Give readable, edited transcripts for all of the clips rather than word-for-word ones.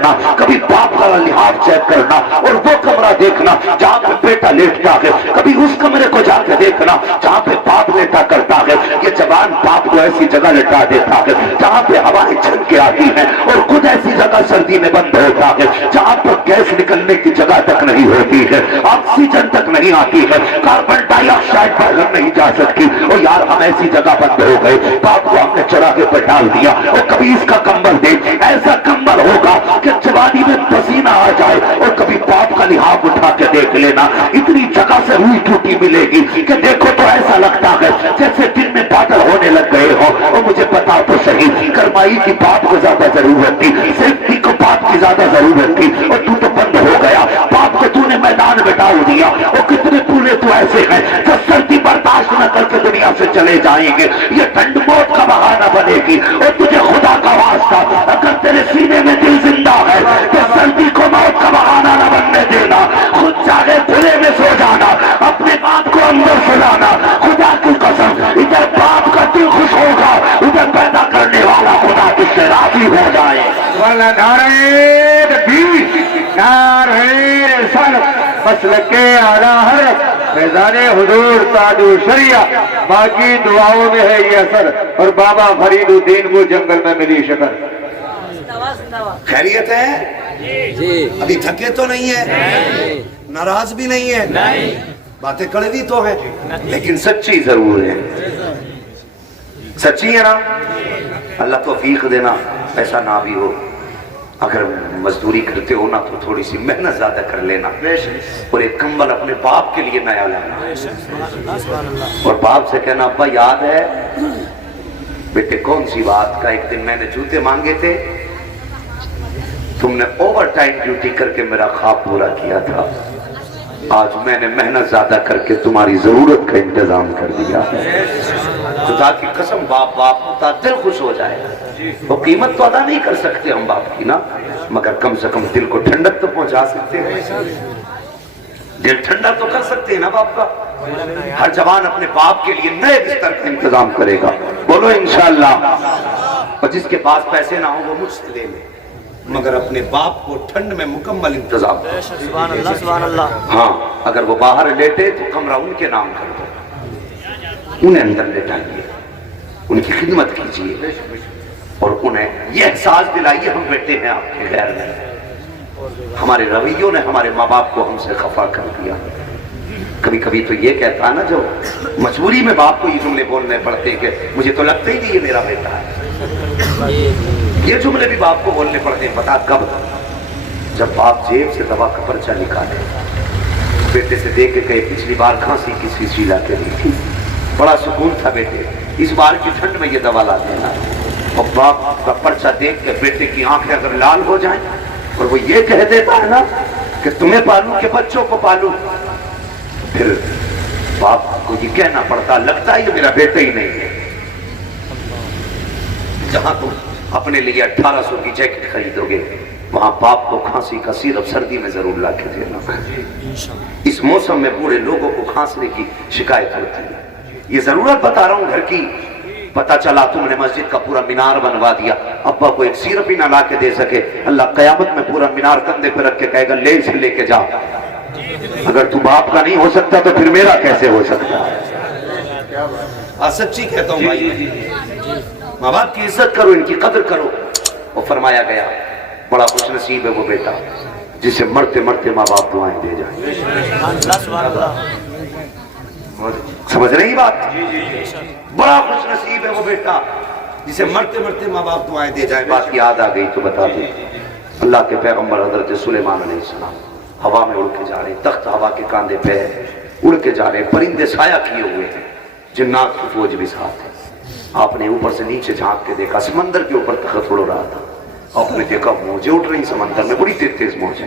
کرنا, کبھی باپ کا لحاظ چیک کرنا اور وہ کمرہ دیکھنا جہاں پہ بیٹا لیٹتا ہے, کبھی اس کمرے کو جا کے دیکھنا جہاں پہ باپ لیٹا کرتا ہے. یہ جوان باپ کو ایسی جگہ لٹا دیتا ہے جہاں پہ ہوائیں چھن کے آتی ہیں, اور خود ایسی جگہ سردی میں بند ہوتا ہے جہاں پر گیس نکلنے کی جگہ تک نہیں ہوتی ہے, آکسیجن تک نہیں آتی ہے, کاربن ڈائی آکسائڈ باہر نہیں جا سکتی. اور یار ہم ایسی جگہ بند ہو گئے, باپ کو ہم نے چراغے پر ڈال دیا, اور کبھی اس کا کمبل دیکھ, ایسا کمبل ہوگا کہ جوانی میں پسینہ آ جائے, اور کبھی باپ کا لحاظ اٹھا کے دیکھ لینا, اتنی جگہ سے روئی ٹوٹی ملے گی کہ دیکھو تو ایسا لگتا ہے جیسے دن میں بادل ہونے لگ گئے ہو. اور مجھے پتا تو صحیح, کرمائی کی باپ کو زیادہ ضرورت تھی, سیفٹی کو باپ کی زیادہ ضرورت تھی, اور تو بند ہو گیا. باپ کو تو نے میدان میں ڈال دیا, اور کتنے پورے تو ایسے ہیں جو سردی برداشت نہ کر کے دنیا سے چلے جائیں گے. یہ ٹھنڈ موت کا بہانہ بنے گی, اور تجھے خدا کا واسطہ اگر تیرے سینے میں دل زندہ ہے تو سردی کو موت کا بہانہ نہ بننے دینا. خود چاہے کھلے میں سو جانا, اپنے باپ کو اندر سلانا. خدا کی قسم ادھر باپ کا دل خوش ہوگا, ادھر پیدا کرنے والا خدا تجھ سے راضی ہو جائے. والا نعرہ تکبیر, نعرہ رسالت, مسلک اعلیٰ حضرت فیضان حضور تاج الشریعہ. باقی دعاؤں میں ہے یہ اثر, اور بابا فرید الدین کو جنگل میں ملی شکر. خیریت ہے جی؟ ابھی تھکے تو نہیں ہے, ناراض بھی نہیں ہے, باتیں کڑوی تو ہیں لیکن سچی ضرور ہے. سچی ہے نا؟ اللہ توفیق دینا. ایسا نہ بھی ہو, اگر مزدوری کرتے ہو نا تو تھوڑی سی محنت زیادہ کر لینا, اور ایک کمبل اپنے باپ کے لیے نیا لانا, اور باپ سے کہنا ابا یاد ہے بیٹے کون سی بات کا, ایک دن میں نے جوتے مانگے تھے, تم نے اوور ٹائم ڈیوٹی کر کے میرا خواب پورا کیا تھا, آج میں نے محنت زیادہ کر کے تمہاری ضرورت کا انتظام کر دیا. خدا کی قسم باپ ہوتا دل خوش ہو جائے. وہ قیمت تو ادا نہیں کر سکتے ہم باپ کی نا, مگر کم سے کم دل کو ٹھنڈک تو پہنچا سکتے ہیں, دل ٹھنڈا تو کر سکتے ہیں نا باپ کا. ہر جوان اپنے باپ کے لیے نئے بستر کا انتظام کرے گا, بولو انشاءاللہ. اور جس کے پاس پیسے نہ ہوں وہ مجھ سے لے لے, مگر اپنے باپ کو ٹھنڈ میں مکمل انتظام کرے. سبحان اللہ, سبحان اللہ. ہاں اگر وہ باہر لیٹے تو کمرہ ان کے نام کر دو, انہیں اندر لٹائیے, ان کی خدمت کیجیے, اور انہیں یہ احساس دلائیے ہم بیٹے ہیں آپ کے غیر میں. ہمارے رویوں نے ہمارے ماں باپ کو ہم سے خفا کر دیا. کبھی کبھی تو یہ کہتا ہے نا, جو مجبوری میں باپ کو یہ جملے بولنے پڑتے کہ مجھے تو لگتا ہی نہیں یہ میرا بیٹا ہے. یہ جملے بھی باپ کو بولنے پڑتے ہیں. پتا کب؟ جب باپ جیب سے دوا کا پرچہ نکالے, بیٹے سے دیکھ کے کہے پچھلی بار کھانسی کی شیشی لا کے دی تھی, بڑا سکون تھا بیٹے, اس بار کی ٹھنڈ میں یہ دوا لا دینا. اور باپ کا پرچہ دیکھ کے بیٹے کی آنکھیں اگر لال ہو جائیں, اور وہ یہ کہہ دیتا ہے نا کہ تمہیں پالوں کہ بچوں کو پالوں, پھر باپ کو یہ کہنا پڑتا لگتا ہے یہ میرا بیٹا ہی نہیں ہے. جہاں تم اپنے لیے 1800 کی جیکٹ خریدو گے, وہاں باپ کو کھانسی کا سیرپ سردی میں ضرور لا کے دینا. اس موسم میں بوڑھے لوگوں کو کھانسنے کی شکایت ہوتی ہے. یہ ضرورت بتا رہا ہوں گھر کی. پتا چلا تم نے مسجد کا پورا مینار بنوا دیا, ابا کو ایک سیرپ ہی نہ لا کے دے سکے, اللہ قیامت میں پورا مینار کندھے پہ رکھ کے کہے گا لے اسے لے کے جا. اگر تم باپ کا نہیں ہو سکتا تو پھر میرا کیسے ہو سکتا ہے؟ سچی کہتا ہوں بھائی, ماں باپ کی عزت کرو, ان کی قدر کرو. اور فرمایا گیا بڑا خوش نصیب ہے وہ بیٹا جسے مرتے مرتے ماں باپ دعائیں دے جائیں. سمجھ رہی بات؟ بڑا خوش نصیب ہے وہ بیٹا جسے مرتے مرتے ماں باپ دعائیں دے جائیں. بات یاد آ گئی تو بتا دیں, اللہ کے پیغمبر حضرت سلیمان علیہ السلام ہوا میں اڑ کے جا رہے, تخت ہوا کے کاندھے پہ اڑ کے جا رہے, پرندے سایہ کیے ہوئے ہیں, جنات کی فوج بھی ساتھ ہے. آپ نے اوپر سے نیچے جھانک کے دیکھا, سمندر کے اوپر تخت اڑ رہا تھا. آپ نے دیکھا موجیں اٹھ رہی سمندر میں, بڑی تیز تیز موجیں.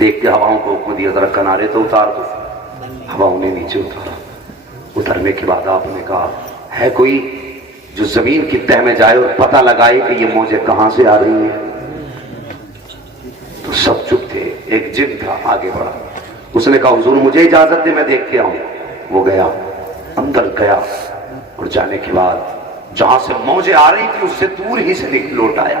دیکھ کے ہواؤں کو حکم دیا ذرا کنارے تو اتار دو. ہواؤں نے نیچے اتارا. اترنے کے بعد آپ نے کہا ہے کوئی جو زمین کی تہ میں جائے اور پتہ لگائے کہ یہ موجیں کہاں سے آ رہی ہیں؟ تو سب چپ تھے. ایک جن تھا آگے بڑھا, اس نے کہا حضور مجھے اجازت دے میں دیکھ کے آؤں. وہ گیا, اندر گیا, اور جانے کے بعد جہاں سے موجیں آ رہی تھی اس سے دور ہی سے لوٹ آیا.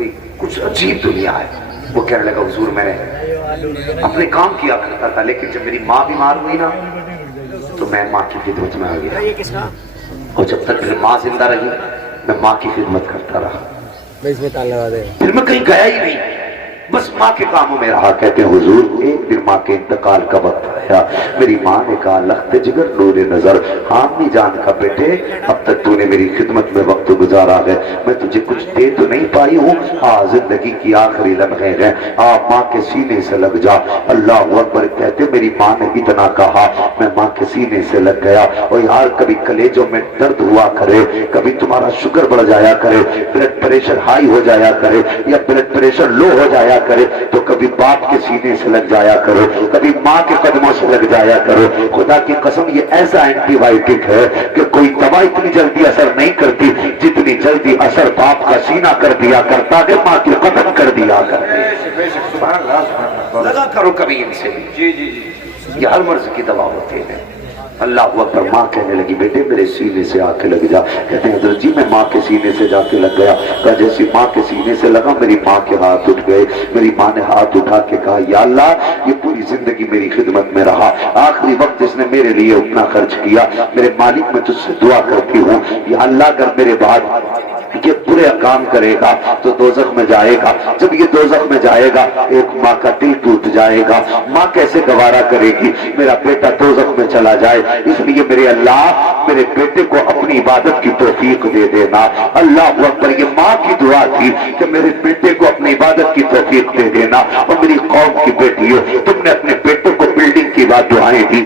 کوئی کچھ عجیب دنیا ہے. وہ کہنے لگا حضور میں نے اپنے کام کیا کرتا تھا لیکن جب میری ماں بیمار ہوئی نا تو میں ماں کی خدمت میں آ گیا اور جب تک میری ماں زندہ رہی میں ماں کی خدمت کرتا رہا. پھر میں کہیں گیا ہی نہیں بس ماں کے کاموں میں رہا. کہتے ہیں حضور ایک دن ماں کے انتقال کا وقت آیا. میری ماں نے کہا لخت جگر نور نظر ہاں امی جان کا بیٹے اب تک تو نے میری خدمت میں وقت گزارا ہے میں تجھے کچھ دے تو نہیں پائی ہوں زندگی کی آخری لمحے ہیں آپ ماں کے سینے سے لگ جا. اللہ اکبر. کہتے میری ماں نے اتنا کہا میں ماں کے سینے سے لگ گیا. اور یار کبھی کلیجوں میں درد ہوا کرے کبھی تمہارا شوگر بڑھ جایا کرے بلڈ پریشر ہائی ہو جایا کرے یا بلڈ پریشر لو ہو جایا کرے تو کبھی باپ کے سینے سے لگ جایا کرو کبھی ماں کے قدموں سے لگ جایا کرو. خدا کی قسم یہ ایسا اینٹی بائیوٹک ہے کہ کوئی دوا اتنی جلدی اثر نہیں کرتی جتنی جلدی اثر باپ کا سینہ کر دیا کرتا ہے ماں کے قدم کر دیا کرتے. لگا کرو کبھی ان سے بھی. یہ ہر مرض کی دوا ہوتے ہیں. اللہ اکبر. ماں کہنے لگی بیٹے میرے سینے سے آ کے لگ جا. کہتے ہیں حضرت جی میں ماں کے سینے سے جا کے لگ گیا. کہا جیسی ماں کے سینے سے لگا میری ماں کے ہاتھ اٹھ گئے. میری ماں نے ہاتھ اٹھا کے کہا یا اللہ یہ پوری زندگی میری خدمت میں رہا آخری وقت جس نے میرے لیے اتنا خرچ کیا میرے مالک میں تجھ سے دعا کرتی ہوں یا اللہ اگر میرے بعد یہ برے کام کرے گا تو دوزخ میں جائے گا. جب یہ دوزخ میں جائے گا ایک ماں کا دل ٹوٹ جائے گا. ماں کیسے گوارا کرے گی میرا بیٹا دوزخ میں چلا جائے. اس لیے میرے اللہ میرے بیٹے کو اپنی عبادت کی توفیق دے دینا. اللہ اکبر. یہ ماں کی دعا تھی کہ میرے بیٹے کو اپنی عبادت کی توفیق دے دینا. اور میری قوم کی بیٹی ہو تم نے اپنے بیٹے کو بلڈنگ کی بات دعائیں دی